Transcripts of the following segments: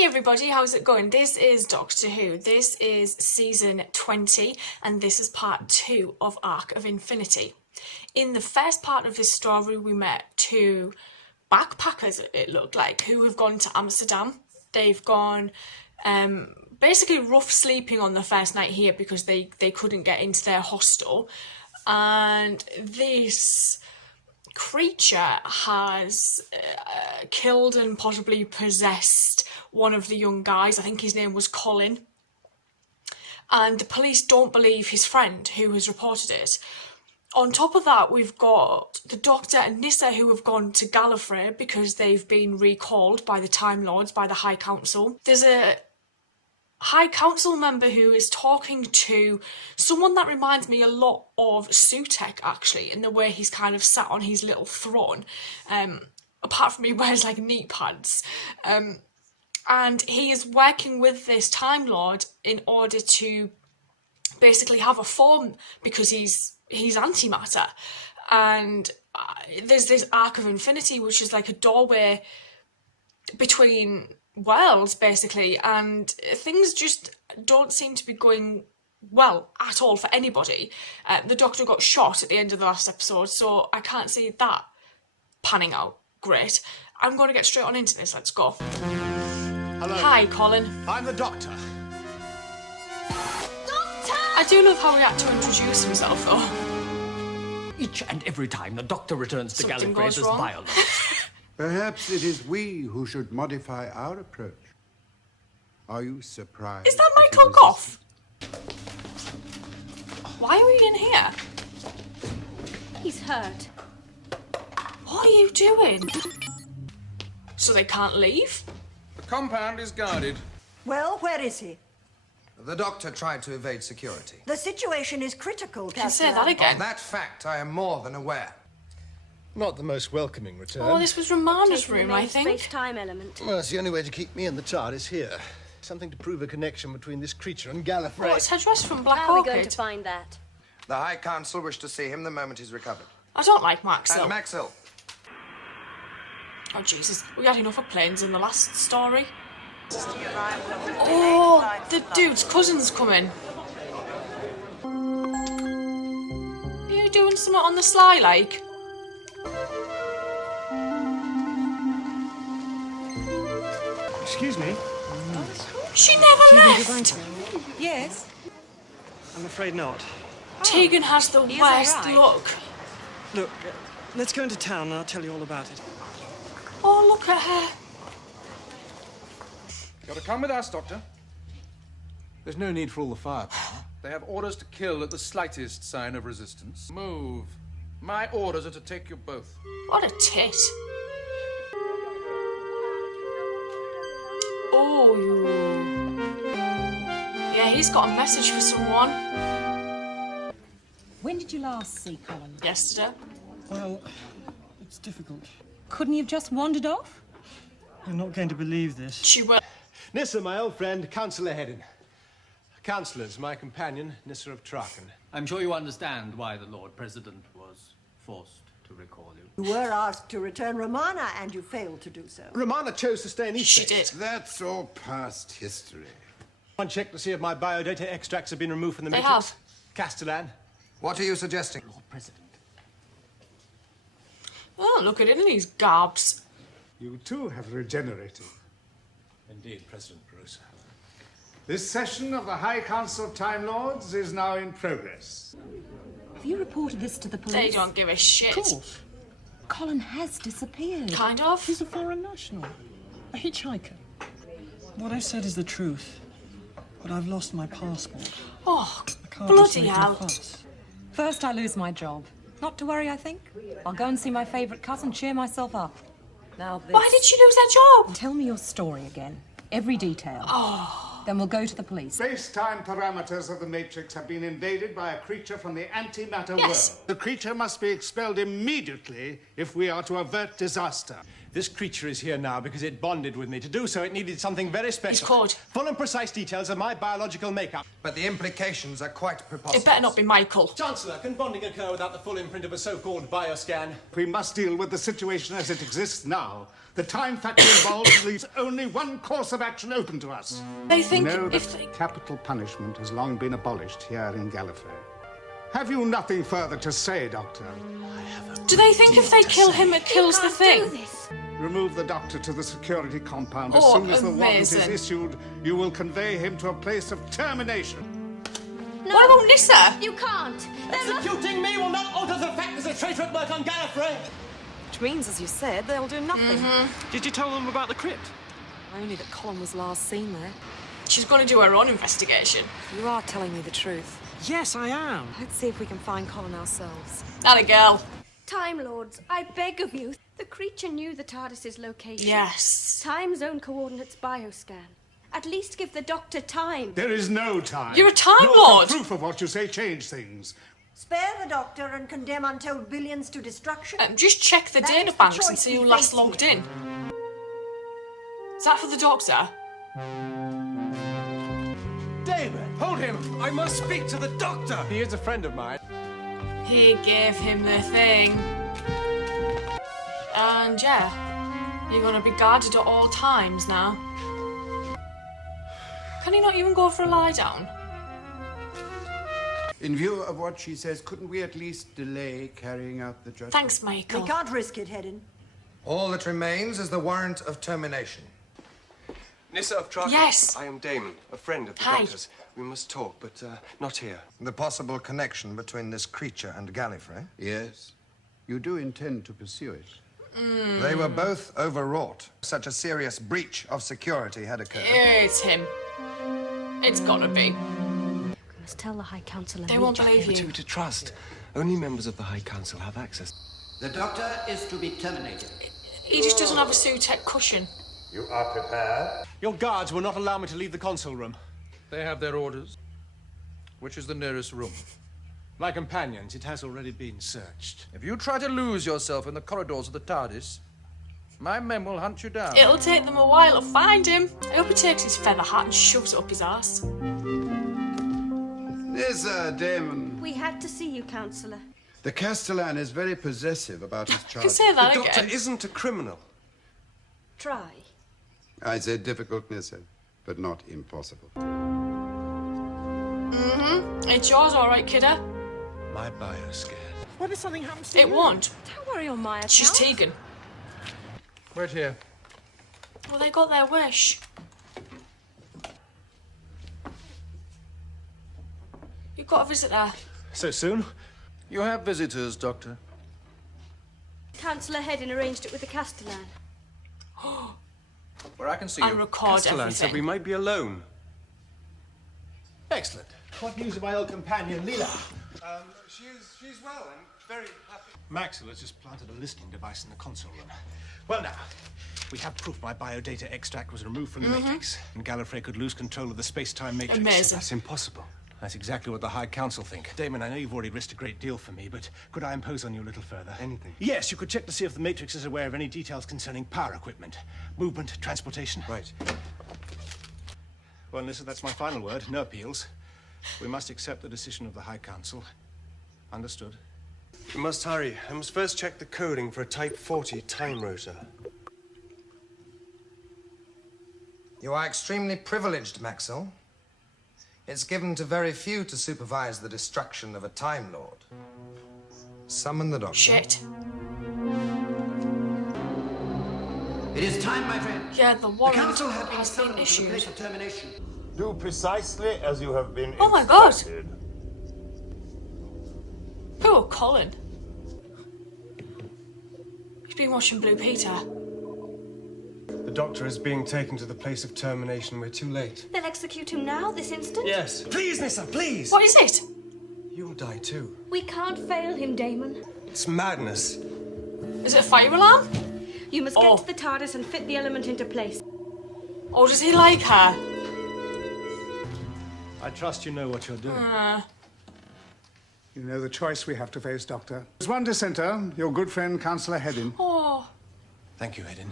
Hey everybody, how's it going? This is Doctor Who. This is season 20 and this is part 2 of Arc of Infinity. In the first part of this story we met two backpackers, it looked like, who have gone to Amsterdam. They've gone basically rough sleeping on the first night here because they couldn't get into their hostel, and this creature has killed and possibly possessed one of the young guys. I think his name was Colin, and the police don't believe his friend who has reported it. On top of that, we've got the Doctor and Nyssa who have gone to Gallifrey because they've been recalled by the Time Lords, by the High Council. There's a High Council member who is talking to someone that reminds me a lot of Sutek, actually, in the way he's kind of sat on his little throne. Apart from he wears like knee pads. And he is working with this Time Lord in order to basically have a form because he's antimatter. And there's this Arc of Infinity, which is like a doorway between worlds, basically, and things just don't seem to be going well at all for anybody. The Doctor got shot at the end of the last episode, so I can't see that panning out great. I'm going to get straight on into this. Let's go. Hello. Hi, Colin. I'm the Doctor. Doctor! I do love how he had to introduce himself, though. Each and every time the Doctor returns to Something Gallifrey, goes there's wrong. violence. Perhaps it is we who should modify our approach. Are you surprised? Is that he Michael resists? Goff? Why are we in here? He's hurt. What are you doing? So they can't leave? The compound is guarded. Well, where is he? The Doctor tried to evade security. The situation is critical, Can you say that Castellan. again? Of that fact, I am more than aware. Not the most welcoming return. Oh, this was Romana's Taking room, the I main think. space-time element. Well, it's the only way to keep me in the TARDIS here. Something to prove a connection between this creature and Gallifrey. Oh, it's her dress from Black How are we going to Orchid. find that? The High Council wish to see him the moment he's recovered. I don't like Maxwell. And Maxwell. Oh, Jesus. We had enough of planes in the last story. Oh, the dude's cousin's coming. Are you doing something on the sly, like? Excuse me. She never left! Yes. I'm afraid not. Tegan has the He's worst alright. look. Look, let's go into town and I'll tell you all about it. Oh, look at her. Gotta come with us, Doctor. There's no need for all the firepower. They have orders to kill at the slightest sign of resistance. Move. My orders are to take you both. What a tit. Oh. Yeah, he's got a message for someone. When did you last see Colin? Yesterday. Well, it's difficult. Couldn't you have just wandered off? You're not going to believe this. She will. Nyssa, my old friend, Councillor Hedden. Councillors, my companion, Nyssa of Traken. I'm sure you understand why the Lord President was forced to recall you. You were asked to return Romana, and you failed to do so. Romana chose to stay in East. She did. That's all past history. One check to see if my biodata extracts have been removed from the They matrix. have. Castellan. What are you suggesting? Lord President. Oh, look at it in these garbs. You too have regenerated. Indeed, President Bruce. This session of the High Council of Time Lords is now in progress. Have you reported this to the police? They don't give a shit. Of course. Colin has disappeared. Kind of. He's a foreign national. A hitchhiker. What I've said is the truth. But I've lost my passport. Oh, I can't bloody just make a hell. fuss. First I lose my job. Not to worry, I think. I'll go and see my favourite cousin, cheer myself up. Now this. Why did she lose her job? Tell me your story again. Every detail. Oh. Then we'll go to the police. Space-time parameters of the Matrix have been invaded by a creature from the antimatter Yes. world. The creature must be expelled immediately if we are to avert disaster. This creature is here now because it bonded with me. To do so, it needed something very special. He's caught. Full and precise details of my biological makeup. But the implications are quite preposterous. It better not be Michael. Chancellor, can bonding occur without the full imprint of a so-called bioscan? We must deal with the situation as it exists now. The time factor involved leaves only one course of action open to us. They think know if that they... capital punishment has long been abolished here in Gallifrey. Have you nothing further to say, Doctor? Do they think if they kill him, it kills the thing? Remove the doctor to the security compound. Oh, As soon as the warrant is amazing. issued, you will convey him to a place of termination. No, What about Nissa? you can't. They're not... Executing me will not alter the fact there's a traitor at work on Gallifrey. Which means, as you said, they'll do nothing. Did you tell them about the crypt? Only that Colin was last seen there. She's going to do her own investigation. You are telling me the truth. Yes, I am. Let's see if we can find Colin ourselves. That a girl. Time Lords, I beg of you. The creature knew the TARDIS's location. Yes. Time zone coordinates bioscan. At least give the Doctor time. There is no time. You're a Time Nor Lord. can proof of what you say change things. Spare the Doctor and condemn untold billions to destruction. Just check the That data is the banks and choice see who we last face logged here. in. Is that for the Doctor? David, hold him. I must speak to the doctor. He is a friend of mine. He gave him the thing. And yeah, you're gonna be guarded at all times now. Can he not even go for a lie down? In view of what she says, couldn't we at least delay carrying out the judgment? Thanks, Michael. We can't risk it, Hedin. All that remains is the warrant of termination. Nissa of Traken. Yes. I am Damon, a friend of the Hi. Doctor's. We must talk, but not here. The possible connection between this creature and Gallifrey. Yes. You do intend to pursue it. They were both overwrought. Such a serious breach of security had occurred. It's him. It's gotta be. We must tell the High Council They won't believe Who you. to trust? Only members of the High Council have access. The Doctor is to be terminated. He just doesn't have a Suitec cushion. You are prepared? Your guards will not allow me to leave the console room. They have their orders. Which is the nearest room? My companions, it has already been searched. If you try to lose yourself in the corridors of the TARDIS, my men will hunt you down. It'll take them a while to find him. I hope he takes his feather hat and shoves it up his arse. Nissa, Damon. We had to see you, Councillor. The Castellan is very possessive about his You can charges. say that The Doctor again. isn't a criminal. Try. I said difficult, Nissa, but not impossible. It's yours, all right, kidder. My bioscan. What if something happens to It you? won't. Don't worry on my account. She's Tegan. Wait here. Well, they got their wish. You've got a visitor. So soon? You have visitors, Doctor. Councillor Hedin arranged it with the Castellan. Where I can see And you. record Castellan said we everything. might be alone. Excellent. What news of my old companion, Leela? She's well and very happy. Maxwell has just planted a listening device in the console room. Well, now, we have proof my biodata extract was removed from the Matrix, and Gallifrey could lose control of the space-time Matrix. Amazing. That's impossible. That's exactly what the High Council think. Damon, I know you've already risked a great deal for me, but could I impose on you a little further? Anything. Yes, you could check to see if the Matrix is aware of any details concerning power equipment, movement, transportation. Right. Well, listen, that's my final word. No appeals. We must accept the decision of the High Council. Understood. We must hurry. I must first check the coding for a Type 40 time rotor. You are extremely privileged, Maxwell. It's given to very few to supervise the destruction of a Time Lord. Summon the Doctor. Shit. It is time, my friend. Yeah, the The warrant Council has been has been summoned to the issued. place of termination. Do precisely as you have been Oh my God. instructed. Oh, Colin. He's been watching Blue Peter. The Doctor is being taken to the place of termination. We're too late. They'll execute him now, this instant? Yes. Please, Nissa, please. What is it? You'll die too. We can't fail him, Damon. It's madness. Is it a fire alarm? You must get to the TARDIS and fit the element into place. Or does he like her? I trust you know what you're doing. You know the choice we have to face, Doctor. There's one dissenter, your good friend, Councillor Hedin. Oh. Thank you, Eden.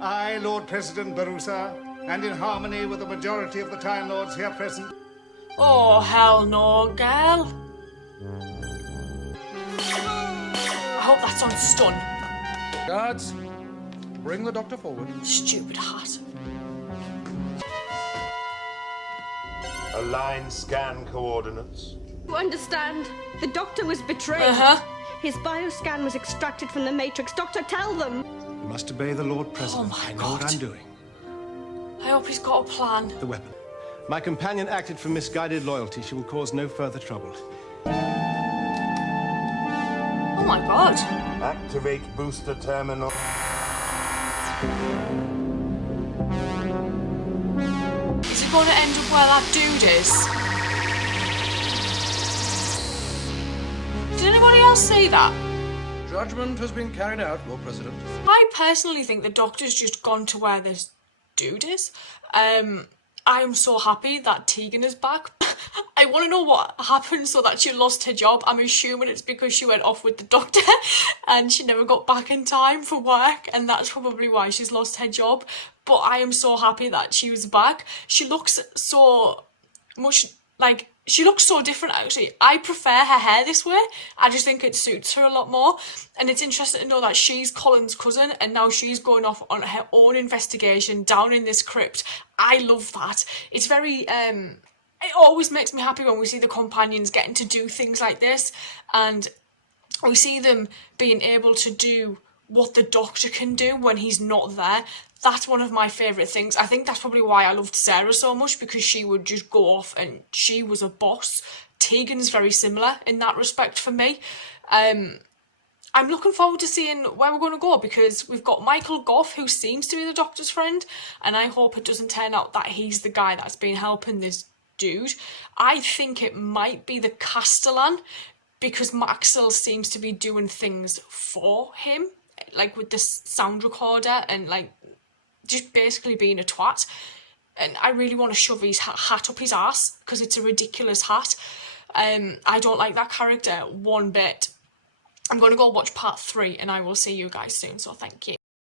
I, Lord President Medusa, and in harmony with the majority of the Time Lords here present. Oh, hell no, girl. I hope that's on stun. Guards, bring the doctor forward. Stupid hat. Align scan coordinates. You understand? The doctor was betrayed. His bioscan was extracted from the Matrix. Doctor, tell them. You must obey the Lord President. Oh my I know God. what I'm doing. I hope he's got a plan. The weapon. My companion acted from misguided loyalty. She will cause no further trouble. Oh my God. Activate booster terminal. Is it going to end up where that dude is? Did anybody else see that? Judgment has been carried out, Lord President. I personally think the doctor's just gone to where this dude is. I am so happy that Tegan is back. I want to know what happened so that she lost her job. I'm assuming it's because she went off with the doctor and she never got back in time for work, and that's probably why she's lost her job. But I am so happy that she was back. She looks so much like... She looks so different, actually. I prefer her hair this way. I just think it suits her a lot more. And it's interesting to know that she's Colin's cousin and now she's going off on her own investigation down in this crypt. I love that. It's very... it always makes me happy when we see the companions getting to do things like this. And we see them being able to do what the Doctor can do when he's not there. That's one of my favourite things. I think that's probably why I loved Sarah so much, because she would just go off and she was a boss. Tegan's very similar in that respect for me. I'm looking forward to seeing where we're going to go, because we've got Michael Goff, who seems to be the Doctor's friend, and I hope it doesn't turn out that he's the guy that's been helping this dude. I think it might be the Castellan, because Maxwell seems to be doing things for him, like with this sound recorder and like just basically being a twat. And I really want to shove his hat up his ass because it's a ridiculous hat. I don't like that character one bit. I'm going to go watch part 3 and I will see you guys soon, so thank you.